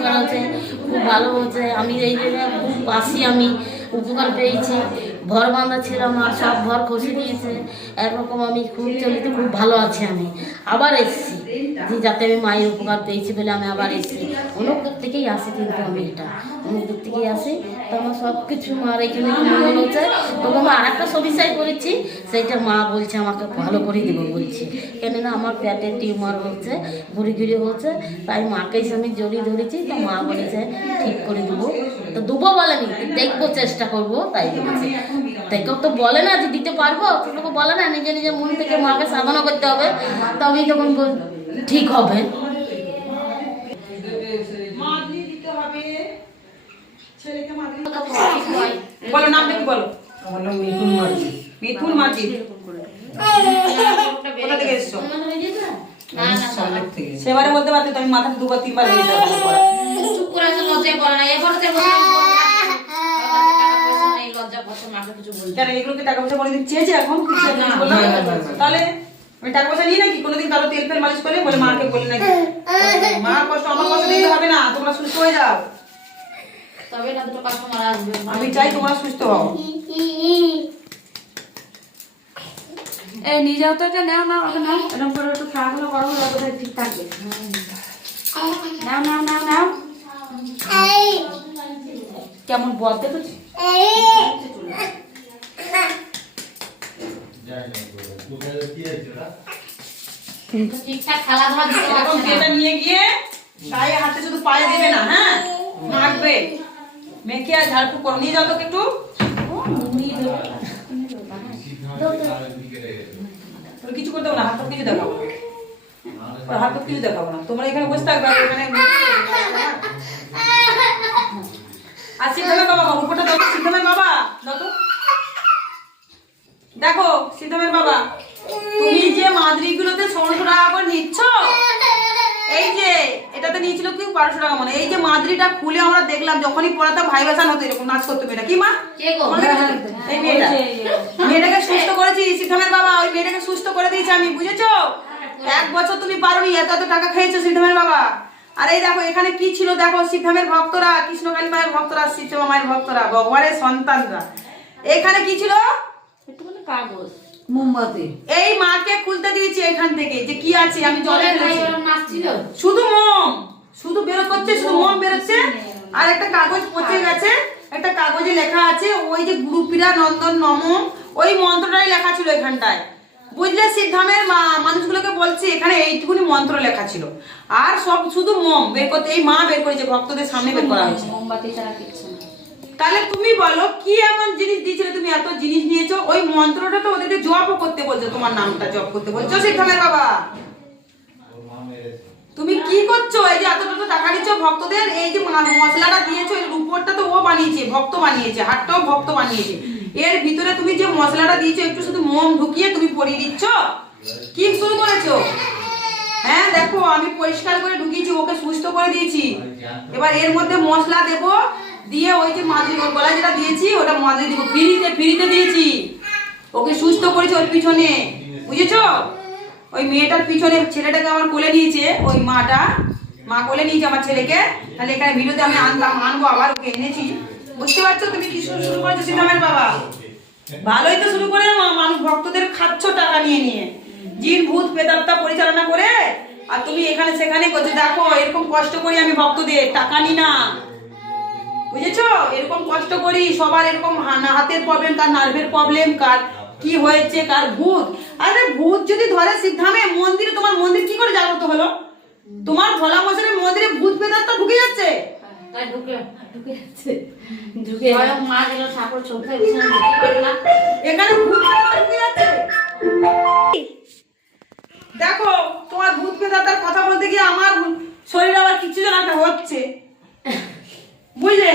উপকার হয়েছে খুব ভালো হচ্ছে আমি এই জন্য খুব বাসি আমি উপকার পেয়েছি। ঘর বাঁধা ছিল আমার সব ঘর খসে দিয়েছে একরকম আমি খুব চলিতে, খুব ভালো আছি আমি। আবার এসেছি। যে যাতে আমি মায়ের উপকার পেয়েছি বলে আমি আবার এসেছি। অনেক দূর থেকেই আসি কিন্তু আমি এটা। অনেক দূর থেকেই আসি। তো আমার সব কিছু মার এখানে মঙ্গল হচ্ছে তবে আমি আর একটা সমস্যায় করেছি। সেইটা মা বলছে, আমাকে ভালো করে দেবো, বলছে। কেননা আমার পেটে টিউমার হচ্ছে ঘুরে ঘুরে হচ্ছে তাই মাকে এসে আমি জড়িয়ে ধরেছি। তো মা বলেছে, ঠিক করে দেবো। তো দেবো বলেনি দেখব, চেষ্টা করব, তাই বলেছে। তাই কেউ তো বলে না যে দিতে পারব। তোকে বলে না নিজে নিজের মন থেকে মাকে সাধনা করতে হবে। তবেই তখন ঠিক হবে। বলো নামটা কি বলো। আমার নাম মিঠুন মাঝি মিথুন মাঝি কোথা থেকে এসছো? আমি সল্লেক থেকে সেবারে বলতে পারতে তুমি মাথাতে দুবার তিনবার চুপ করে আছে লজ্জায় পড়ে না। এবার কেন এগুলোকে টাকা পয়সা কোনোদিন চেয়েছে এখন? না, না, না। তাহলে আমি টাকা পয়সা নিই নাকি? কোনোদিন কারও তেল ফেল মালিশ করলে বলে মাকে বলি নাকি? মা কষ্ট আমার কষ্ট দিতে হবে না তোমরা সুস্থ হয়ে যাও। তবে না দুটো কাস্টমার আসবে। আমি চাই তোমরা সুস্থ হও। এই নিয়ে যাও তো এটা নাও নাও ওটা নাও এরকম করে একটু খেলাধুলা করো ওরা ঠিক থাকবে। নাও নাও নাও নাও। কেমন বদ দেখেছি ঠিকঠাক খেলাধুলা দিতে এখন পারছে না এটা নিয়ে গিয়ে গায়ে হাতে শুধু পায়ে দেবে না হ্যাঁ? মাখবে। মেখে আর ঝাড়ফুঁক করো। নিয়ে যাও তোকে একটু। কিছু করতে না হাত কিছু দেখাবো। হাত কিছু দেখাবো না। তোমরা এখানে বসে থাকবে আর এখানে আর সিদ্ধামের বাবা বাবু ফোটা সিদ্ধামের বাবা। দেখো সিদ্ধামের বাবা। তুমি যে মাদুরিগুলোতে ষোলোশো টাকা করে নিচ্ছ? এই যে এটাতে নিয়েছিল কি বারোশো টাকা মনে? এই যে মাদুরিটা খুলে আমরা দেখলাম যখনই পড়াতাম ভাই ভাসান হতো এরকম নাচ করতে মেয়েটা। কি মা? কাছে- এই মেয়েটা। মেয়েটাকে সুস্থ করেছি সিদ্ধামের বাবা ওই মেয়েটাকে সুস্থ করে দিয়েছি আমি বুঝেছ? এক বছর তুমি পারোনি এত এত টাকা খেয়েছো সিদ্ধামের বাবা। আর এই দেখো এখানে কি ছিল দেখো সিদ্ধামের ভক্তরা কৃষ্ণকালী মায়ের ভক্তরা শিবচমা মায়ের ভক্তরা ভগবানের সন্তানরা। এখানে কি ছিল? একটুখানি কাগজ। মোমবাতি। এই মাকে খুলতে দিয়েছি এখান থেকে যে কি আছে আমি জলে জলের শুধু মোম শুধু বেরো করছে শুধু মোম বেরোচ্ছে। আর একটা কাগজ পচে গেছে একটা কাগজে লেখা আছে ওই যে গুরুপিরা নন্দন নম ওই মন্ত্রটাই লেখা ছিল এখানটায়। বুঝলে সিদ্ধামের মা- মানুষগুলোকে বলছি এখানে এইটুকুনি মন্ত্র লেখা ছিল। আর সব শুধু মোম বের করতে এই মা বের করেছে ভক্তদের সামনে বের করা হয়েছে। মোমবাতি ছাড়া কিচ্ছু না তাহলে তুমি বলো, কি এমন জিনিস দিয়েছিলে তুমি এত জিনিস নিয়েছো? ওই মন্ত্রটা তো ওদেরকে জপও করতে বলছো, তোমার নামটা জপ করতে বলছো। সেখানে বাবা। তুমি কি করছ? এই যে এত এত টাকা দিচ্ছ ভক্তদের, এই যে মশলাটা দিয়েছ, এর উপরটা তো ও বানিয়েছে, ভক্ত বানিয়েছে হাতটাও ভক্ত বানিয়েছে। এর ভিতরে তুমি যে মশলাটা দিয়েছ, একটু শুধু মোম ঢুকিয়ে তুমি পরিয়ে দিচ্ছ? কি শুরু করেছ? হ্যাঁ দেখো, আমি পরিষ্কার করে ঢুকিয়েছি, ওকে সুস্থ করে দিয়েছি। এবার এর মধ্যে মশলা দেব। দিয়ে ওই যে মাদুরি ওর গলায় যেটা দিয়েছি, ওটা মাদুরি দিব। ফ্রিতে ফ্রিতে দিয়েছি। ওকে সুস্থ করেছি ওর পিছনে। বুঝেছ? ওই মেয়েটার পিছনে ছেলেটাকে আমার কোলে নিয়েছে, ওই মাটা। মা কোলে নিয়েছে আমার ছেলেকে। তাহলে এখানে ভিডিওতে আমি আনলাম আনব আবার, ওকে এনেছি। বুঝতে পারছ? তুমি কি শুরু শুরু করেছ সীতামের বাবা? ভালোই তো শুরু করে মানুষ ভক্তদের খাচ্ছ টাকা নিয়ে নিয়ে। জিন, ভূত প্রেতাত্মা পরিচালনা করে। আর তুমি এখানে সেখানে করছ। দেখো, এরকম কষ্ট করি আমি ভক্তদের টাকা নি না। বুঝেছ? এরকম কষ্ট করি সবার এরকম হাতের প্রবলেম কার নার্ভের প্রবলেম কার কি হয়েছে কার ভূত? আরে ভূত যদি ধরে সিদ্ধামে মন্দিরে তোমার মন্দির কি করে জাগ্রত হলো? তোমার ভোলা মশারের মন্দিরে ভূত প্রেতাত্মা ঢুকে যাচ্ছে। না এখানে ভূত ঢুকে যাচ্ছে। দেখো তোমার ভূত প্রেতাত্মার কথা বলতে গিয়ে আমার শরীর আবার কিছু যেন একটা হচ্ছে। বুঝলে?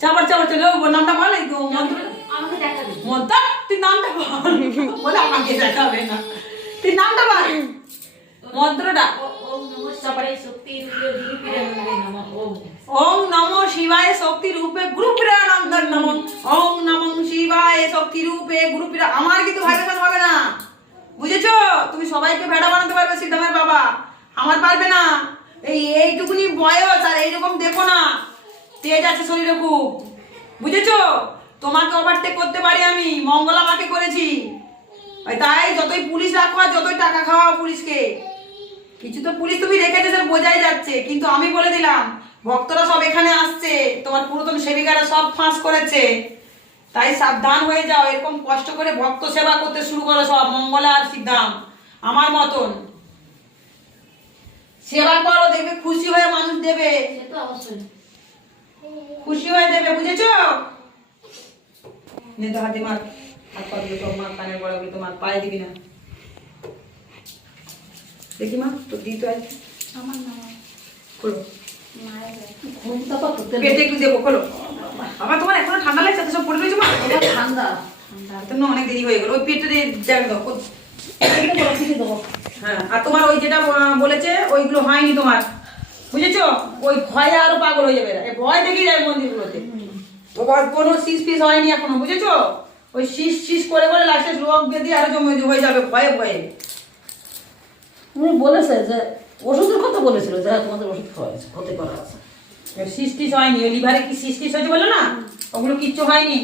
চাপড় চাপড় চলে ওর নামটা বল মন্ত্র। তুই নামটা বল। বলে আমাকে দেখাবে না। তুই নামটা বল। মন্ত্রটা। ওম নমঃ শিবায় শক্তি রূপে গুরু প্রেরানন্দন নম ওম। নমো শিবায় শক্তি রূপে গুরু প্রেরা আমার কিন্তু ভাইব্রেশন হবে না। বুঝেছ? তুমি সবাইকে ভেড়া বানাতে পারবে সিদ্ধামের বাবা। আমার পারবে না। এই, এইটুকুনি বয়স, আর এইরকম দেখো না। তেজ আছে শরীরে খুব। বুঝেছ? তোমাকে ওভারটেক করতে পারি আমি। মঙ্গল আমাকে করেছি। তাই যতই পুলিশ রাখো যতই টাকা খাওয়া পুলিশকে। কিছু তো পুলিশ তুমি রেখেছে, সেটা বোঝাই যাচ্ছে। কিন্তু আমি বলে দিলাম, ভক্তরা সব এখানে আসছে। তোমার পুরাতন সেবিকারা সব ফাঁস করেছে। তাই সাবধান হয়ে যাও। এরকম কষ্ট করে ভক্ত সেবা করতে শুরু করো সব। মঙ্গলা আর সিদ্ধাম আমার মতন। সেবা করো দেখবে খুশি হয়ে মানুষ দেবে। সে তো অবশ্যই। খুশি হয়ে দেবে বুঝেছ? নে তো হাতে মার। হাত পা দিলে সব মার কানের বড় তোমার পায়ে দিবি না। দেখি মা তোর দিই তো আমার না। খোলো। ঘুমটা তো করতে পেটে একটু দেবো খোলো। বাবা তোমার এখনও ঠান্ডা লাগছে? তো সব পড়ে রয়েছে মা? এটা ঠান্ডা। তো না অনেক দেরি হয়ে গেল। ওই পেটে দিয়ে দেখ। দাও হ্যাঁ আর তোমার ওই যেটা বলেছে ওইগুলো হয়নি তোমার। বুঝেছ? ওই ভয়ে আরও পাগল হয়ে যাবে ভয় দেখি যায় মন্দিরগুলোতে। তোমার কোনো শীষ ফিস হয়নি এখনও বুঝেছ? ওই শীষ শীষ করে করে লাস্টে রোগ বেঁধে আরও জমে হয়ে যাবে ভয়ে ভয়ে। উনি বলেছে যে ওষুধের কথা বলেছিল যে হ্যাঁ, তোমাদের ওষুধ খাওয়াইছে ক্ষতি করা আছে শীষ টিস হয়নি ওই লিভারে কি শীষ হয়েছে বলো না? ওগুলো কিচ্ছু হয়নি।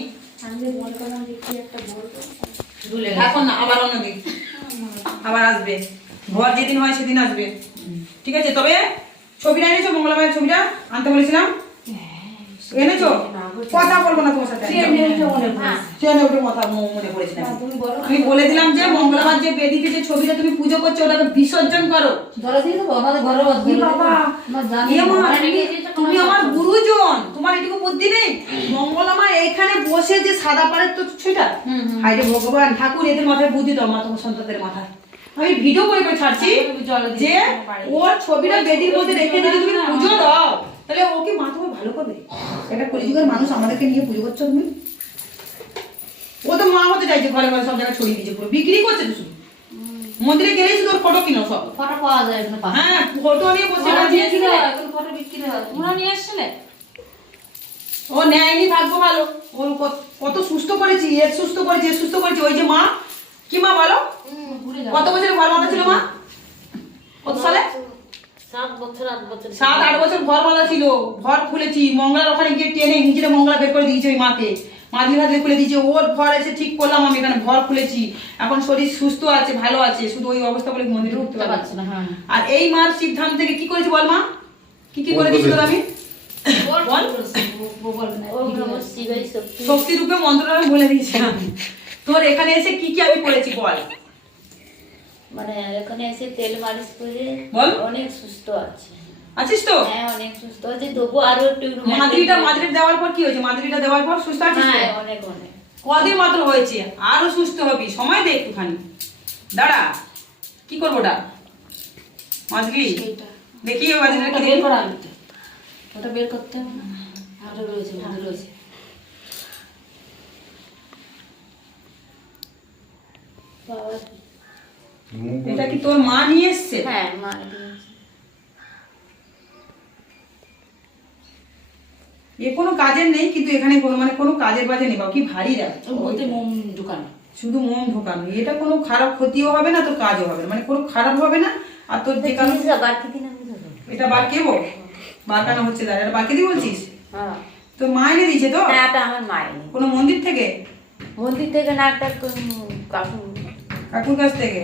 মনে এখন না আবার অন্যদিন। আবার আসবে। ভর যেদিন হয় সেদিন আসবে। ঠিক আছে তবে ছবিটা এনেছো মঙ্গলা মায়ের ছবিটা? আনতে বলেছিলাম। এনেছো? কথা বলব না তোমার সাথে। ট্রেনে উঠে কথা মনে পড়েছে। আমি বলে দিলাম যে মঙ্গলবার যে বেদিতে যে ছবিটা তুমি পুজো করছ ওটাকে বিসর্জন করো। আমার তুমি- আমার গুরুজন। তোমার এটুকু বুদ্ধি নেই? মঙ্গলমা এখানে বসে যে সাদা পাড়ের তো ছুটা হাইরে ভগবান ঠাকুর এদের মাথায় বুদ্ধি দাও মা তোমার সন্তানদের মাথায়। আমি ভিডিও করে করে ছাড়ছি যে ওর ছবিটা বেদির মধ্যে রেখে যদি তুমি পুজো দাও তাহলে ও কি মা তোমার ভালো করবে। একটা কলিযুগের মানুষ আমাদেরকে নিয়ে পুজো করছ তুমি ও তো মা হতে চাইছে ঘরে ঘরে সব জায়গায় ছড়িয়ে দিয়েছে পুরো। বিক্রি করছে শুধু। মন্দিরে গেলেই শুধু ফটো কিনো সব। ফটো পাওয়া যায় এখানে হ্যাঁ ফটো নিয়ে বসে ফটো বিক্রি হয় এখন ফটো বিক্রি হয়। তোমরা নিয়ে এসছিলে ও নেয়নি ভাগ্য ভালো। ওর কত- কত সুস্থ করেছি এর সুস্থ করেছি এর সুস্থ করেছি। ওই যে মা কি মা বলো? কত বছর ঘর বাঁধা ছিল মা? কত সালে? সাত বছর আট বছর। সাত আট বছর ঘর বাঁধা ছিল। ঘর খুলেছি। মঙ্গলার ওখানে গিয়ে টেনে নিজেরা মঙ্গলা বের করে দিয়েছে ওই মাকে। খুলে দিয়েছে। ওর ঘর এসে ঠিক করলাম আমি এখানে ঘর খুলেছি। এখন শরীর সুস্থ আছে ভালো আছে। শুধু ওই অবস্থা বলে মন্দিরে বুঝতে পারছি না হ্যাঁ। আর এই মার সিদ্ধান্ত থেকে কি করেছি বল মা? কি কি করে দিয়েছি আমি? বল। ওম নমঃ শক্তি শক্তি রূপে মন্ত্রটা আমি বলে দিয়েছিলাম। তোর এখানে এসে কি কি আমি করেছি বল। মানে এখানে এসে তেল মালিশ করে বল। অনেক সুস্থ আছে। আছিস তো? হ্যাঁ অনেক সুস্থ আছে। তবু আরও একটু মাদুরিটা মাদুরি দেওয়ার পর কি হয়েছে? মাদুরিটা দেওয়ার পর সুস্থ আছিস হ্যাঁ অনেক অনেক। কদিন মাত্র হয়েছে? আরও সুস্থ হবি। সময় দে একটুখানি। দাঁড়া। কি করব ওটা? মাদুরি দেখি ওটা বের। করা ওটা বের করতে হবে না? ওটা রয়েছে রয়েছে। এটা কি তোর মা নিয়ে এসছে? হ্যাঁ মা এ কোনো কাজের নেই কিন্তু এখানে কোনো মানে কোনো কাজের বাজে নেই কি ভারী দেখ। ওর মোম ঢুকানো। শুধু মন ঢোকানো। এটা কোনো খারাপ ক্ষতিও হবে না তোর কাজও হবে না। মানে কোনো খারাপ হবে না আর তোর যে কারণ এটা বার কেবো? বারকানো হচ্ছে দাঁড়া এটা বারকে দি বলছিস? হ্যাঁ। তোর মা এনে দিয়েছে তো? হ্যাঁ এটা আমার মায়ের কোনো মন্দির থেকে? মন্দির থেকে না একটা কাকু কাকুর কাছ থেকে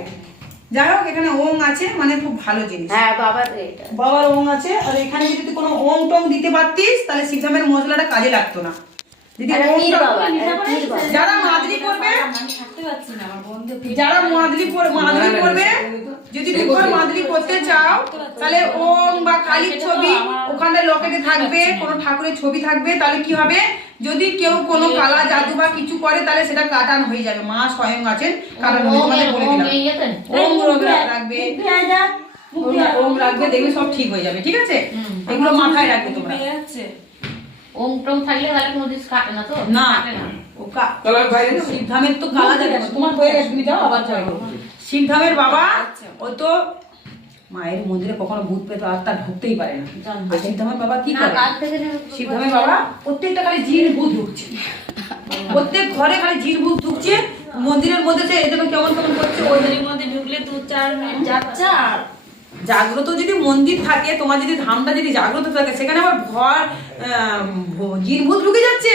যাই হোক এখানে ওং আছে মানে খুব ভালো জিনিস হ্যাঁ বাবার এটা বাবার ওং আছে আর এখানে যদি তুই কোনো ওং টং দিতে পারতিস তাহলে শিবধামের মশলাটা কাজে লাগতো না। যারা মাদলি করবে আমি থাকতে পারছি না আমার বন্ধু যারা মাদলি মাদলি মাদুরি করবে যদি রূপার মাদুরি করতে চাও তাহলে ওম বা কালীর ছবি ওখানে লকেটে থাকবে কোনো ঠাকুরের ছবি থাকবে তাহলে কি হবে? যদি কেউ কোনো কালা জাদু বা কিছু করে তাহলে সেটা কাটান হয়ে যাবে। মা স্বয়ং আছেন কাটান হয়ে তোমাদের বলে দিলাম। ওম রাখবে ওম- ওম রাখবে দেখবে সব ঠিক হয়ে যাবে ঠিক আছে? এগুলো মাথায় রাখবে তোমরা। ওম টম থাকলে তাহলে কোনো দিন কাটে না তো? না। কাটে না। ও কা- শিবধামের তো কালা জাদু তোমার হয়ে গেছে তুমি যাও আবার যাও। শিবধামের বাবা? ও তো মায়ের মন্দিরে কখনো ভূত পেতো আর তা ঢুকতেই পারে না। আর শিবধামের বাবা কি করে? থেকে বাবা প্রত্যেকটা খালি জিন ভূত ঢুকছে। প্রত্যেক ঘরে খালি জিন ভূত ঢুকছে। মন্দিরের মধ্যে সে এদের কেমন কেমন করছে ওদের মধ্যে ঢুকলে দু চার মিনিট যাচ্ছে জাগ্রত যদি মন্দির থাকে তোমার যদি ধামটা যদি জাগ্রত থাকে সেখানে আবার ভ- জিন ভূত ঢুকে যাচ্ছে।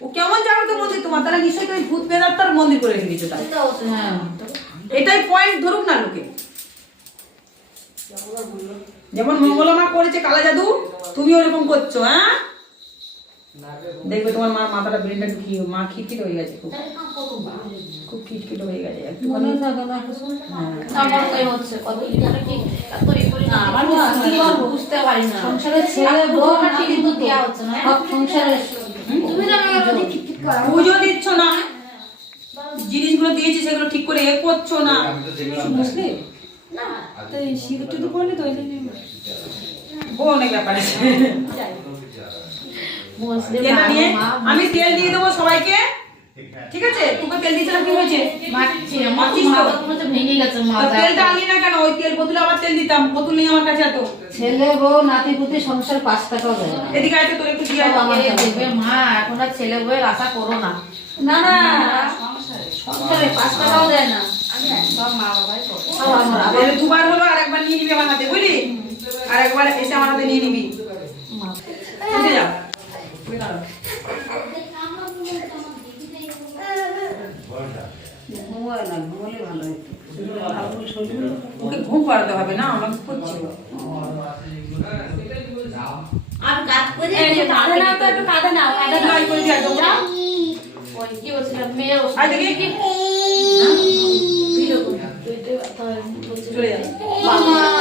ও কেমন জাগ্রত মন্দির? তোমার তারা নিশ্চয়ই তুমি ভূত তার মন্দির করে রেখে দিয়েছ তাই। হ্যাঁ। এটাই পয়েন্ট ধরুক না লোকে। যেমন মঙ্গলা মা করেছে কালা জাদু তুমি ওরকম করছ হ্যাঁ? দেখবে তোমার মার মাথাটা ব্রেনটা ঢুকিয়ে মা খিটখিট হয়ে গেছে খুব। খুব খিটখিট হয়ে গেছে একটুখানি। হ্যাঁ। কি কি পুজো দিচ্ছ না। জিনিসগুলো দিয়েছি সেগুলো ঠিক করে এ করছ না তো তো ব্যাপার তেল আমি তেল দিয়ে দেবো সবাইকে ঠিক আছে তোকে তেল দিয়েছিলাম কি হয়েছে ভেঙে গেছে তেলটা না কেন ওই তেল বোতলে আবার তেল দিতাম বোতল নেই আমার কাছে এত ছেলে বউ নাতি পুতি সংসার পাঁচ টাকাও দেয় না এদিকে তোর একটু দিয়ে মা এখন আর ছেলে বউয়ের আশা করো না না না দুবার হলো আর একবার নিয়ে নিবি আমার হাতে বুঝলি? আর একবার এসে আমার হাতে নিয়ে নিবি। বুঝে যা ঘুমোয় না? ঘুমোলে ভালো হতো শরীর ওকে ঘুম পাড়াতে হবে না আমাকে করছিল আর কাজ করে কাঁধে নাও তো একটু কাঁধে নাও কাঁধে নাও করে দিয়ে কি বলছিলাম ওষুধ আয় দেখি হয়, বলছে, চলে যা বাবা